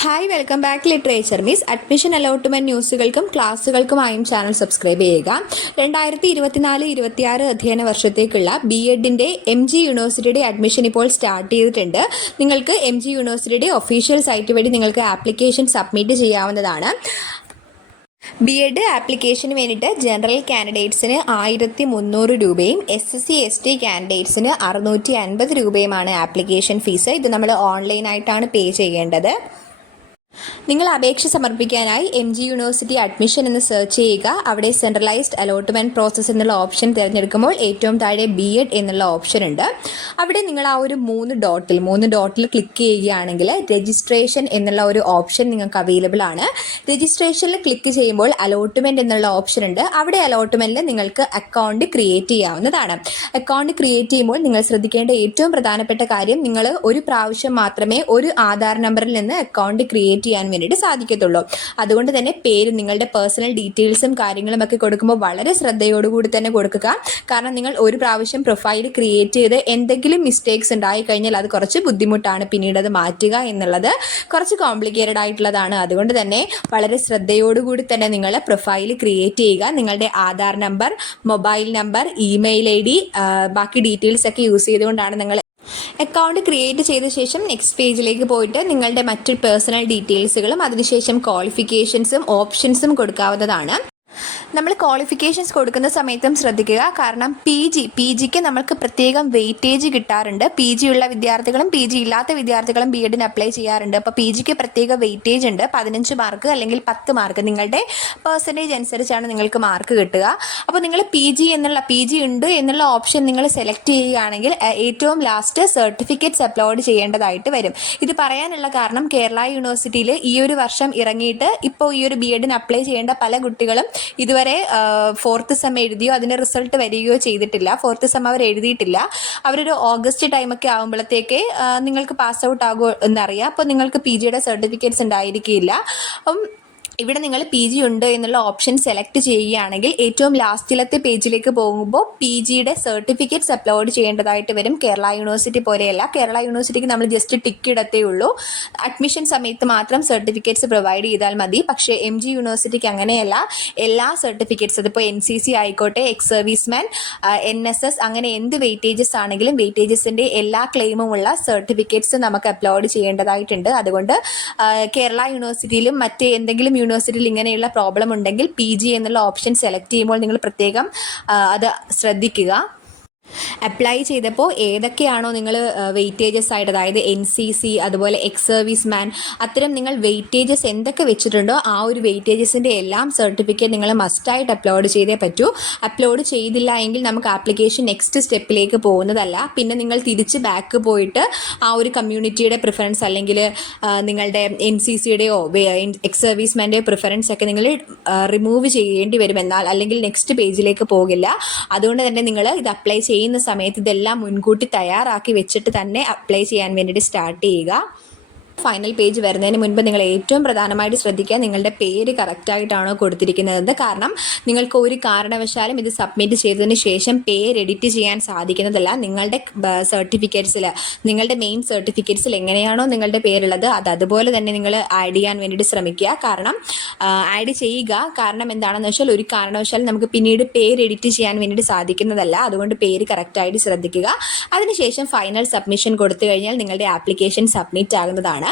Hi, welcome back literature miss. Admission allotment ന്യൂസുകൾക്കും ക്ലാസ്സുകൾക്കുമായും channel subscribe ചെയ്യുക. 2024-26 അധ്യയന വർഷത്തേക്കുള്ള BEdന്റെ MG യൂണിവേഴ്സിറ്റിയുടെ അഡ്മിഷൻ ഇപ്പോൾ സ്റ്റാർട്ട് ചെയ്തിട്ടുണ്ട്. നിങ്ങൾക്ക് MG യൂണിവേഴ്സിറ്റിയുടെ ഒഫീഷ്യൽ സൈറ്റ് വഴി നിങ്ങൾക്ക് ആപ്ലിക്കേഷൻ സബ്മിറ്റ് ചെയ്യാവുന്നതാണ്. BEd ആപ്ലിക്കേഷന് വേണ്ടിയിട്ട് ജനറൽ കാൻഡിഡേറ്റ്സിന് 1300 രൂപയും SC ST കാൻഡിഡേറ്റ്സിന് 650 രൂപയുമാണ് ആപ്ലിക്കേഷൻ ഫീസ്. ഇത് നമ്മൾ ഓൺലൈനായിട്ടാണ് പേ ചെയ്യേണ്ടത്. നിങ്ങൾ അപേക്ഷ സമർപ്പിക്കാനായി MG യൂണിവേഴ്സിറ്റി അഡ്മിഷൻ എന്ന് സെർച്ച് ചെയ്യുക. അവിടെ സെൻട്രലൈസ്ഡ് അലോട്ട്മെന്റ് പ്രോസസ്സ് എന്നുള്ള ഓപ്ഷൻ തിരഞ്ഞെടുക്കുമ്പോൾ ഏറ്റവും താഴെ BEd എന്നുള്ള ഓപ്ഷൻ ഉണ്ട്. അവിടെ നിങ്ങൾ ആ ഒരു മൂന്ന് ഡോട്ടിൽ ക്ലിക്ക് ചെയ്യുകയാണെങ്കിൽ രജിസ്ട്രേഷൻ എന്നുള്ള ഒരു ഓപ്ഷൻ നിങ്ങൾക്ക് അവൈലബിൾ ആണ്. രജിസ്ട്രേഷനിൽ ക്ലിക്ക് ചെയ്യുമ്പോൾ അലോട്ട്മെന്റ് എന്നുള്ള ഓപ്ഷൻ ഉണ്ട്. അവിടെ അലോട്ട്മെന്റിൽ നിങ്ങൾക്ക് അക്കൗണ്ട് ക്രിയേറ്റ് ചെയ്യാവുന്നതാണ്. അക്കൗണ്ട് ക്രിയേറ്റ് ചെയ്യുമ്പോൾ നിങ്ങൾ ശ്രദ്ധിക്കേണ്ട ഏറ്റവും പ്രധാനപ്പെട്ട കാര്യം, നിങ്ങൾ ഒരു പ്രാവശ്യം മാത്രമേ ഒരു ആധാർ നമ്പറിൽ നിന്ന് അക്കൗണ്ട് ക്രിയേറ്റ് ചെയ്യാൻ വേണ്ടിയിട്ട് സാധിക്കത്തുള്ളൂ. അതുകൊണ്ട് തന്നെ പേര്, നിങ്ങളുടെ പേഴ്സണൽ ഡീറ്റെയിൽസും കാര്യങ്ങളും ഒക്കെ കൊടുക്കുമ്പോൾ വളരെ ശ്രദ്ധയോടുകൂടി തന്നെ കൊടുക്കുക. കാരണം നിങ്ങൾ ഒരു പ്രാവശ്യം പ്രൊഫൈൽ ക്രിയേറ്റ് ചെയ്ത് എന്തെങ്കിലും മിസ്റ്റേക്സ് ഉണ്ടായി കഴിഞ്ഞാൽ അത് കുറച്ച് ബുദ്ധിമുട്ടാണ്. പിന്നീട് അത് മാറ്റുക എന്നുള്ളത് കുറച്ച് കോംപ്ലിക്കേറ്റഡ് ആയിട്ടുള്ളതാണ്. അതുകൊണ്ട് തന്നെ വളരെ ശ്രദ്ധയോടുകൂടി തന്നെ നിങ്ങൾ പ്രൊഫൈൽ ക്രിയേറ്റ് ചെയ്യുക. നിങ്ങളുടെ Aadhaar number, mobile number, email ID, ബാക്കി ഡീറ്റെയിൽസ് ഒക്കെ യൂസ് ചെയ്തുകൊണ്ടാണ് നിങ്ങൾ അക്കൗണ്ട് ക്രിയേറ്റ് ചെയ്ത ശേഷം നെക്സ്റ്റ് പേജിലേക്ക് പോയിട്ട് നിങ്ങളുടെ മറ്റു പേഴ്സണൽ ഡീറ്റെയിൽസുകളും അതിനുശേഷം ക്വാളിഫിക്കേഷൻസും ഓപ്ഷൻസും കൊടുക്കാവുന്നതാണ്. നമ്മൾ ക്വാളിഫിക്കേഷൻസ് കൊടുക്കുന്ന സമയത്തും ശ്രദ്ധിക്കുക. കാരണം PGക്ക് നമ്മൾക്ക് പ്രത്യേകം വെയിറ്റേജ് കിട്ടാറുണ്ട്. PG ഉള്ള വിദ്യാർത്ഥികളും PG ഇല്ലാത്ത വിദ്യാർത്ഥികളും BEdന് അപ്ലൈ ചെയ്യാറുണ്ട്. അപ്പോൾ PGക്ക് പ്രത്യേക വെയിറ്റേജ് ഉണ്ട്. 15 മാർക്ക് അല്ലെങ്കിൽ 10 മാർക്ക്, നിങ്ങളുടെ പെർസെൻറ്റേജ് അനുസരിച്ചാണ് നിങ്ങൾക്ക് മാർക്ക് കിട്ടുക. അപ്പോൾ നിങ്ങൾ PG ഉണ്ട് എന്നുള്ള ഓപ്ഷൻ നിങ്ങൾ സെലക്ട് ചെയ്യുകയാണെങ്കിൽ ഏറ്റവും ലാസ്റ്റ് സർട്ടിഫിക്കറ്റ്സ് അപ്ലോഡ് ചെയ്യേണ്ടതായിട്ട് വരും. ഇത് പറയാനുള്ള കാരണം, കേരള യൂണിവേഴ്സിറ്റിയിൽ ഈ ഒരു വർഷം ഇറങ്ങിയിട്ട് ഇപ്പോൾ ഈ ഒരു BEdന് അപ്ലൈ ചെയ്യേണ്ട പല കുട്ടികളും ഇതുവരെ 4th സെം എഴുതിയോ അതിൻ്റെ റിസൾട്ട് വരികയോ ചെയ്തിട്ടില്ല. 4th സെം അവർ എഴുതിയിട്ടില്ല. അവരൊരു ഓഗസ്റ്റ് ടൈമൊക്കെ ആകുമ്പോഴത്തേക്ക് നിങ്ങൾക്ക് പാസ് ഔട്ട് ആകുമോ എന്നറിയാം. അപ്പോൾ നിങ്ങൾക്ക് PGയുടെ സർട്ടിഫിക്കറ്റ്സ് ഉണ്ടായിരിക്കില്ല. അപ്പം ഇവിടെ നിങ്ങൾ PG ഉണ്ട് എന്നുള്ള ഓപ്ഷൻ സെലക്ട് ചെയ്യുകയാണെങ്കിൽ ഏറ്റവും ലാസ്റ്റിലത്തെ പേജിലേക്ക് പോകുമ്പോൾ PGയുടെ സർട്ടിഫിക്കറ്റ്സ് അപ്ലോഡ് ചെയ്യേണ്ടതായിട്ട് വരും. കേരള യൂണിവേഴ്സിറ്റി പോലെയല്ല. കേരള യൂണിവേഴ്സിറ്റിക്ക് നമ്മൾ ജസ്റ്റ് ടിക്ക് ഇടത്തേ ഉള്ളൂ. അഡ്മിഷൻ സമയത്ത് മാത്രം സർട്ടിഫിക്കറ്റ്സ് പ്രൊവൈഡ് ചെയ്താൽ മതി. പക്ഷേ MG യൂണിവേഴ്സിറ്റിക്ക് അങ്ങനെയല്ല. എല്ലാ സർട്ടിഫിക്കറ്റ്സ്, അതിപ്പോൾ NCC ആയിക്കോട്ടെ, എക്സ് സർവീസ്മാൻ, NSS, അങ്ങനെ എന്ത് വെയിറ്റേജസ് ആണെങ്കിലും വെയിറ്റേജസിൻ്റെ എല്ലാ ക്ലെയിമുമുള്ള സർട്ടിഫിക്കറ്റ്സ് നമുക്ക് അപ്ലോഡ് ചെയ്യേണ്ടതായിട്ടുണ്ട്. അതുകൊണ്ട് കേരള യൂണിവേഴ്സിറ്റിയിലും മറ്റ് എന്തെങ്കിലും യൂണിവേഴ്സിറ്റിയിൽ ഇങ്ങനെയുള്ള പ്രോബ്ലം ഉണ്ടെങ്കിൽ PG എന്നുള്ള ഓപ്ഷൻ സെലക്ട് ചെയ്യുമ്പോൾ നിങ്ങൾ പ്രത്യേകം അത് ശ്രദ്ധിക്കുക. അപ്ലൈ ചെയ്തപ്പോൾ ഏതൊക്കെയാണോ നിങ്ങൾ വെയിറ്റേജസ് ആയിട്ട്, അതായത് NCC, അതുപോലെ എക്സ് സർവീസ്മാൻ, അത്തരം നിങ്ങൾ വെയിറ്റേജസ് എന്തൊക്കെ വെച്ചിട്ടുണ്ടോ ആ ഒരു വെയിറ്റേജസിൻ്റെ എല്ലാം സർട്ടിഫിക്കറ്റ് നിങ്ങൾ മസ്റ്റായിട്ട് അപ്ലോഡ് ചെയ്തേ പറ്റൂ. അപ്ലോഡ് ചെയ്തില്ല എങ്കിൽ നമുക്ക് ആപ്ലിക്കേഷൻ നെക്സ്റ്റ് സ്റ്റെപ്പിലേക്ക് പോകുന്നതല്ല. പിന്നെ നിങ്ങൾ തിരിച്ച് ബാക്ക് പോയിട്ട് ആ ഒരു കമ്മ്യൂണിറ്റിയുടെ പ്രിഫറൻസ് അല്ലെങ്കിൽ നിങ്ങളുടെ NCCയുടെയോ എക്സ് സർവീസ്മാൻ്റെയോ പ്രിഫറൻസ് ഒക്കെ നിങ്ങൾ റിമൂവ് ചെയ്യേണ്ടി വരും. എന്നാൽ അല്ലെങ്കിൽ നെക്സ്റ്റ് പേജിലേക്ക് പോകില്ല. അതുകൊണ്ട് തന്നെ നിങ്ങൾ ഇത് അപ്ലൈ ചെയ്യുന്ന സമയത്ത് ഇതെല്ലാം മുൻകൂട്ടി തയ്യാറാക്കി വെച്ചിട്ട് തന്നെ അപ്ലൈ ചെയ്യാൻ വേണ്ടിയിട്ട് സ്റ്റാർട്ട് ചെയ്യുക. ഫൈനൽ പേജ് വരുന്നതിന് മുൻപ് നിങ്ങൾ ഏറ്റവും പ്രധാനമായിട്ട് ശ്രദ്ധിക്കുക, നിങ്ങളുടെ പേര് കറക്റ്റായിട്ടാണോ കൊടുത്തിരിക്കുന്നത്. കാരണം നിങ്ങൾക്ക് ഒരു കാരണവശാലും ഇത് സബ്മിറ്റ് ചെയ്തതിന് ശേഷം പേര് എഡിറ്റ് ചെയ്യാൻ സാധിക്കുന്നതല്ല. നിങ്ങളുടെ സർട്ടിഫിക്കറ്റ്സിൽ, നിങ്ങളുടെ മെയിൻ സർട്ടിഫിക്കറ്റ്സിൽ എങ്ങനെയാണോ നിങ്ങളുടെ പേരുള്ളത് അത് അതുപോലെ തന്നെ നിങ്ങൾ ആഡ് ചെയ്യാൻ വേണ്ടിയിട്ട് ശ്രമിക്കുക. ആഡ് ചെയ്യുക. കാരണം എന്താണെന്ന് വെച്ചാൽ ഒരു കാരണവശാലും നമുക്ക് പിന്നീട് പേര് എഡിറ്റ് ചെയ്യാൻ വേണ്ടിയിട്ട് സാധിക്കുന്നതല്ല. അതുകൊണ്ട് പേര് കറക്റ്റായിട്ട് ശ്രദ്ധിക്കുക. അതിനുശേഷം ഫൈനൽ സബ്മിഷൻ കൊടുത്തു കഴിഞ്ഞാൽ നിങ്ങളുടെ ആപ്ലിക്കേഷൻ സബ്മിറ്റ് ആകുന്നതാണ്.